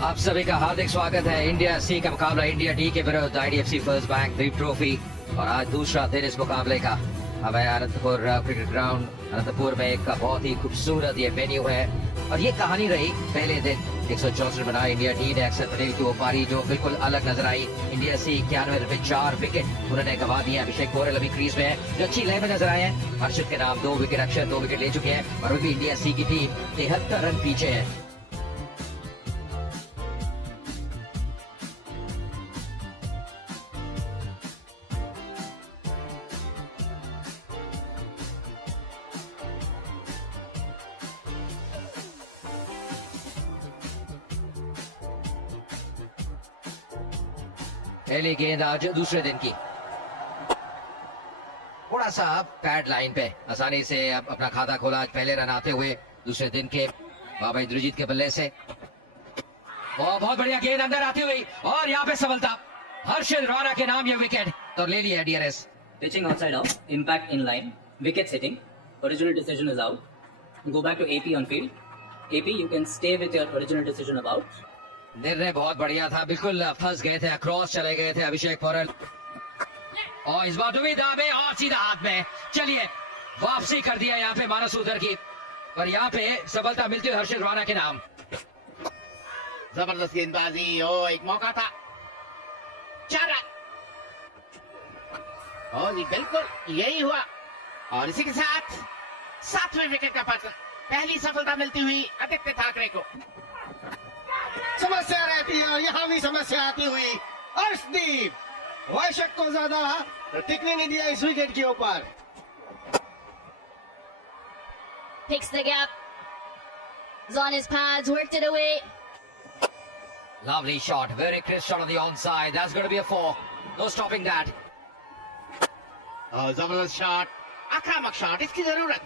आप सभी का हार्दिक स्वागत है। इंडिया सी का मुकाबला इंडिया डी के विरुद्ध IDFC first bank dream trophy और आज दूसरा दिन इस मुकाबले का। अब है अनंतपुर क्रिकेट ग्राउंड। अनंतपुर में एक बहुत ही खूबसूरत ये वेन्यू है और ये कहानी रही पहले दिन 164 बना इंडिया डी ने अक्षर पटेल की वो पारी जो बिल्कुल अलग नजर आई। इंडिया सी 91 में 4 विकेट उन्होंने गंवा दिए। अभिषेक पोरेल अभी क्रीज में है जो अच्छी लय में नजर आए हैं। हर्षित के नाम 2 विकेट, अक्षर 2 विकेट ले चुके हैं और अभी इंडिया सी की टीम 73 रन पीछे है। पहली गेंद आज दूसरे दिन की, थोड़ा सा पैड लाइन पे आसानी से अब अपना खाता खोला आज पहले रन आते हुए दूसरे दिन के बाबा इंद्रजीत के बल्ले से। और बहुत बढ़िया गेंद अंदर आती हुई और यहाँ पे सफलता हर्षित राणा के नाम ये विकेट तो ले लिया DRS. Pitching outside off, impact in line, wickets hitting, original decision is out. Go back to AP on field. AP, you can stay with your original decision of out. निर्णय बहुत बढ़िया था, बिल्कुल फंस गए थे, क्रॉस चले गए थे अभिषेक पोरेल और इस बार उम्मीद में और सीधा हाथ में। चलिए वापसी कर दिया यहाँ पे मानस उधर की पर यहाँ पे सफलता मिलती है हर्षित राणा के नाम। जबरदस्त गेंदबाजी, ओ एक मौका था, 4 रन। और जी बिल्कुल यही हुआ और इसी के साथ 7वें विकेट का पतन। पहली सफलता मिलती हुई आदित्य ठाकरे को। समस्या रहती है और यहाँ भी समस्या आती हुई। अर्शदीप वैशक को ज्यादा टिकने नहीं दिया इस विकेट के ऊपर। Picks the gap. Is on his pads, worked it away. Lovely shot, very crisp shot on the onside. That's going to be a 4. No stopping that. जबरदस्त शॉट, आक्रामक शॉट, इसकी जरूरत।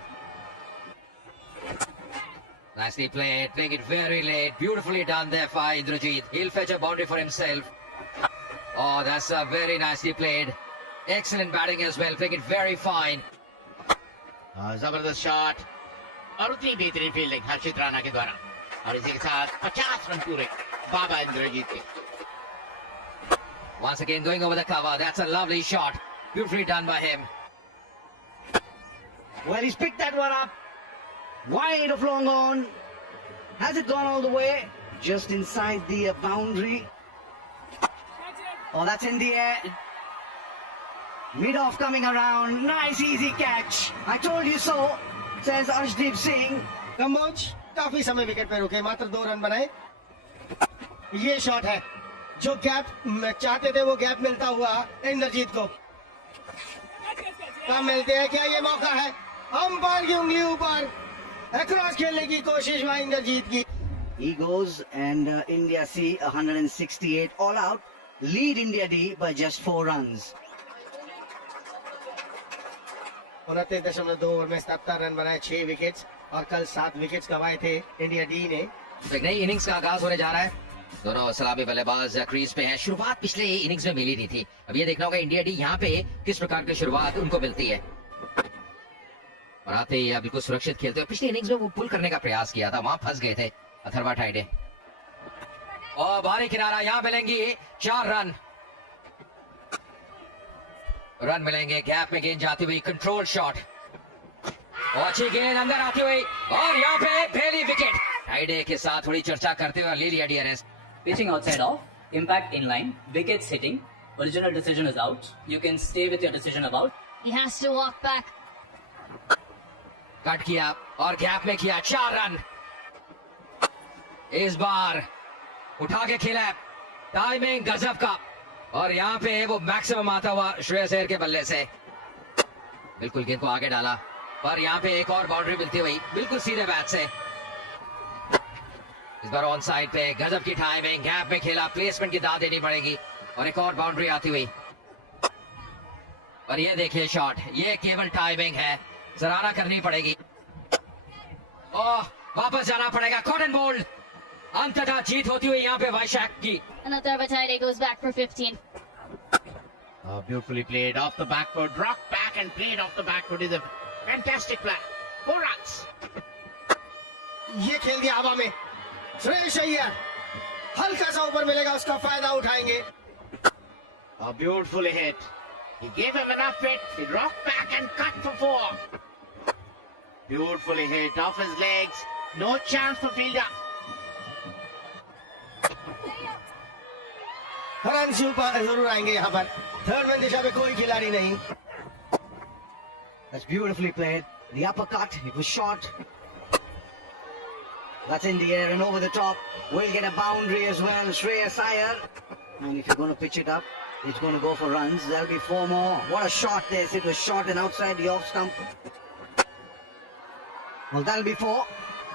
Nicely played, playing it very late. Beautifully done there by Indrajit. He'll fetch a boundary for himself. Oh, that's very nicely played. Excellent batting as well, playing it very fine. जबरदस्त shot और उतनी बेहतरीन fielding हर्षित राणा के द्वारा और इसी के साथ 50 रन पूरे बाबा इंद्रजीत के। Once again going over the cover. That's a lovely shot. Beautifully done by him. Well, he's picked that one up. Wide of long on. Has it gone all the way? Just inside the boundary. Oh, that's in the air. Mid-off coming around. Nice easy catch. I told you so, says Arshdeep Singh. Kamboj काफी समय wicket पे रुके, मात्र 2 run बनाए। ये shot है जो gap चाहते थे, वो गैप मिलता हुआ इंद्रजीत को। कम मिलते हैं क्या? ये मौका है, अंपायर की उंगली ऊपर, अक्रॉस खेलने की कोशिश हुआ इंद्रजीत की। He goes and India C 168 all out. Lead India D by just 4 runs. 29.2 over में 77 रन बनाए, 6 विकेट्स और कल 7 विकेट्स गंवाए थे इंडिया डी ने। एक नई इनिंग्स का आगाज होने जा रहा है। दोनों सलामी बल्लेबाज क्रीज पे हैं। शुरुआत पिछले इनिंग्स में मिली नहीं थी, अब ये देखना होगा इंडिया डी यहाँ पे किस प्रकार की शुरुआत उनको मिलती है। और आते ही बिल्कुल सुरक्षित खेलते हुए पिछले इनिंग्स में वो पुल करने का प्रयास किया था, वहां फंस गए थे अथर्वा टाइडे। और बाहरी किनारा, यहाँ मिलेंगी 4 रन मिलेंगे। गैप में गेंद जाती हुई, कंट्रोल शॉट और अच्छी गेंद अंदर आती हुई और यहाँ पे पहली विकेट। टाइडे के साथ थोड़ी चर्चा करते हुए ले लिया DRS. Pitching outside off, impact in line, wickets hitting, original decision is out. You can stay with your decision of out. He has to walk back. Cut किया और गैप में किया 4 रन। इस बार उठा के खेला, टाइमिंग गजब का और यहाँ पे वो मैक्सिमम आता हुआ श्रेयस अय्यर के बल्ले से बिल्कुल गेंद को आगे डाला पर यहाँ पे एक और बाउंड्री मिलती हुई बिल्कुल सीधे बैट से। इस बार ऑन साइड पे गजब की टाइमिंग, गैप में खेला, प्लेसमेंट की दाद देनी पड़ेगी और एक और बाउंड्री आती हुई। और ये देखिए शॉट, ये केवल टाइमिंग है, सराहना करनी पड़ेगी। ओह, वापस जाना पड़ेगा, कॉटन बोल्ड। अंततः जीत होती हुई यहाँ पे वैशाख की। And Atharva Taide goes back for 15. Beautifully played off the back foot, rocked back and played off the back foot is a fantastic play. 4 runs. ये खेल दिया हवा में श्रेयस अय्यर, हल्का सा ऊपर मिलेगा, उसका फायदा उठाएंगे। A beautiful hit. He gave him enough hit. He rocked back and cut for 4. Beautifully hit off his legs. No chance for fielder. Run जरूर आएंगे यहाँ पर। थर्ड मैन दिशा में कोई खिलाड़ी नहीं। That's beautifully played. The uppercut, it was short. That's in the air and over the top. Will get a boundary as well. Shreyas Iyer. And if you're going to pitch it up, it's going to go for runs. There'll be 4 more. What a shot this. It was short and outside the off stump. Well, that'll be 4.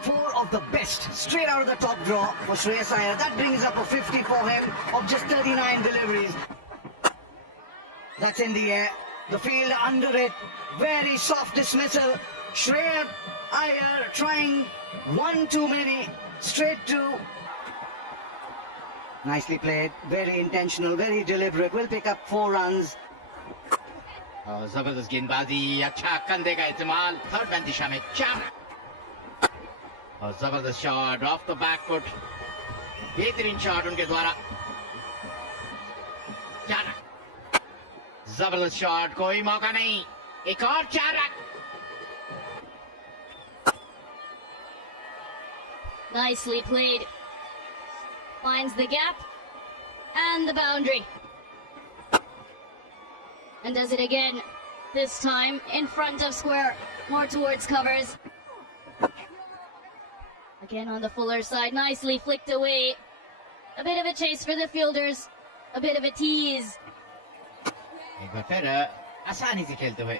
4 of the best straight out of the top draw for Shreyas Iyer. That brings up a 50 for him of just 39 deliveries. That's in the air. The field under it. Very soft dismissal. Shreyas Iyer trying one too many. Straight to. Nicely played. Very intentional. Very deliberate. Will pick up 4 runs. जबरदस्त गेंदबाजी, अच्छा कंधे का इस्तेमाल। Third man दिशा में 4। और जबरदस्त shot of the back foot. बेहतरीन शॉट उनके द्वारा। 4 रन। जबरदस्त शॉट, कोई मौका नहीं। एक और 4 run. Nicely played. Finds the gap and the boundary. And does it again. This time in front of square, more towards covers. Again on the Fuller side, nicely flicked away. A bit of a chase for the fielders. A bit of a tease. एक बार फिर आसानी से खेलते हुए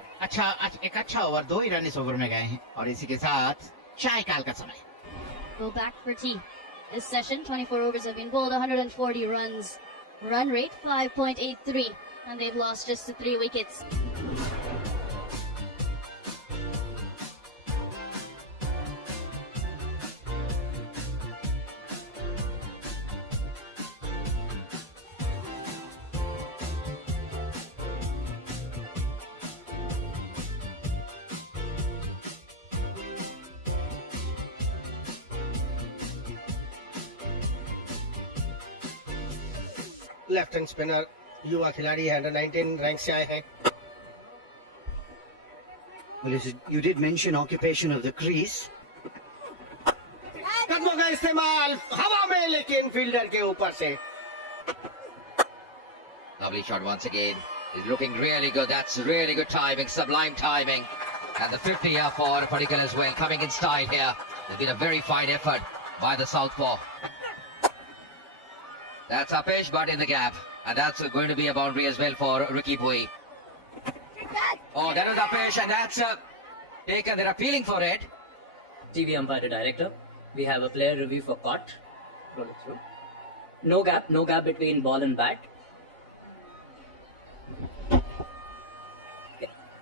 एक अच्छा over 2 ही run इस over में गए हैं और इसी के साथ चाय काल का समय। Go back for tea. This session, 24 overs have been bowled, 140 runs. Run rate 5.83, and they've lost just to 3 wickets. Left hand spinner युवा खिलाड़ी है, अंडर 19 रैंक से आए हैं। Well, you did mention occupation of the crease. कदमों का इस्तेमाल हवा में, लेकिन फील्डर के ऊपर से। Lovely shot once again. He's looking really good. That's really good timing, sublime timing. And the 50 here for Padikkal as well, coming in style here. It's been a very fine effort by the southpaw. That's Apesh, but in the gap. And that's going to be a boundary as well for Ricky Bhui. Oh, that was Apesh, and that's taken. They're appealing for it. TV umpire to director. We have a player review for caught. Roll it through. No gap between ball and bat.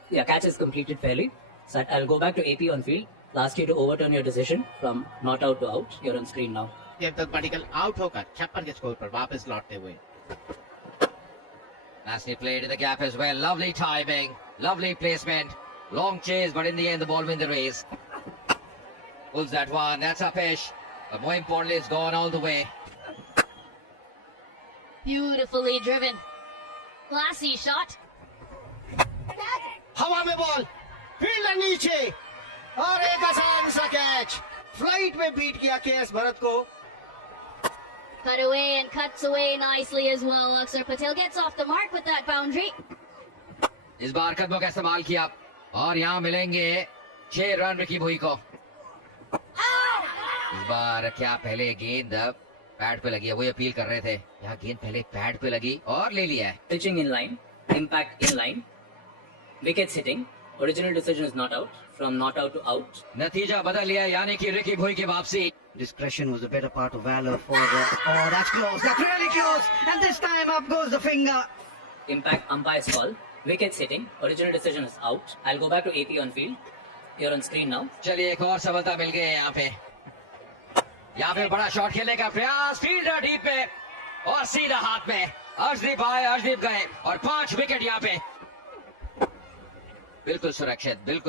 Yeah, catch is completed fairly. So I'll go back to AP on field. Ask you to overturn your decision from not out to out. You're on screen now. जब तक Padikkal out होकर 56 के score पर वापस लौटते हुए। Nicely played in the gap as well. Lovely timing, lovely placement. Long chase, but in the end the ball wins the race. Pulls that one. That's Apesh. But more importantly, it's gone all the way. Beautifully driven. Classy shot. हवा में ball, fielder नीचे और एक आसान सा catch. Flight में beat किया KS Bharat को। Cut away and cuts away nicely as well. Aksar Patel gets off the mark with that boundary. इस बार कदमों का इस्तेमाल किया और यहाँ मिलेंगे 6 रन रिकी भुई को। इस बार क्या पहले गेंद पैड पे लगी है, वही अपील कर रहे थे। यहाँ गेंद पहले पैड पे लगी और ले लिया है। Pitching in line, impact in line, wickets hitting. Original decision is not out. From not out to out. नतीजा बदल लिया, यानी कि रिकी भुई की वापसी। Discretion was a better part of valor for the... Oh, that's close. That's really close. And this time up goes the finger. Impact umpire's call. Wickets hitting. Original decision is out. I'll go back to AP on field. You're on screen now. चलिए एक और सफलता मिल गई है यहाँ पे। यहाँ पे बड़ा शॉट खेलने का प्रयास, फील्डर डीप पे और सीधा हाथ में। अर्शदीप आए, अर्शदीप गए और 5 विकेट यहाँ पे। बिल्कुल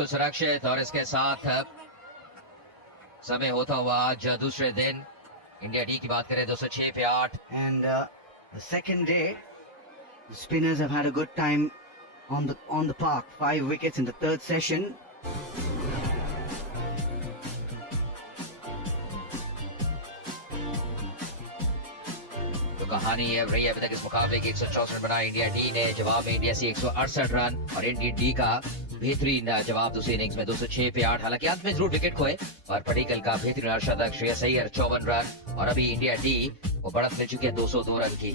सुरक्षित और इसके साथ समय होता हुआ आज दूसरे दिन इंडिया डी की बात करें 206 पे 8। And the second day, the spinners have had a good time on the park. 5 wickets in the third session. तो कहानी है रही है अभी तक इस मुकाबले की 164 रन बनाए इंडिया डी ने, जवाब में इंडिया से 168 रन और इंडिया डी का बेहतरीन जवाब दूसरी इनिंग्स में 206 पे 8। हालांकि अंत में जरूर विकेट खोए और पडिक्कल का बेहतरीन अर्धशतक, श्रेयस अय्यर 54 रन और अभी इंडिया डी को बढ़त मिल चुकी है 202 रन की।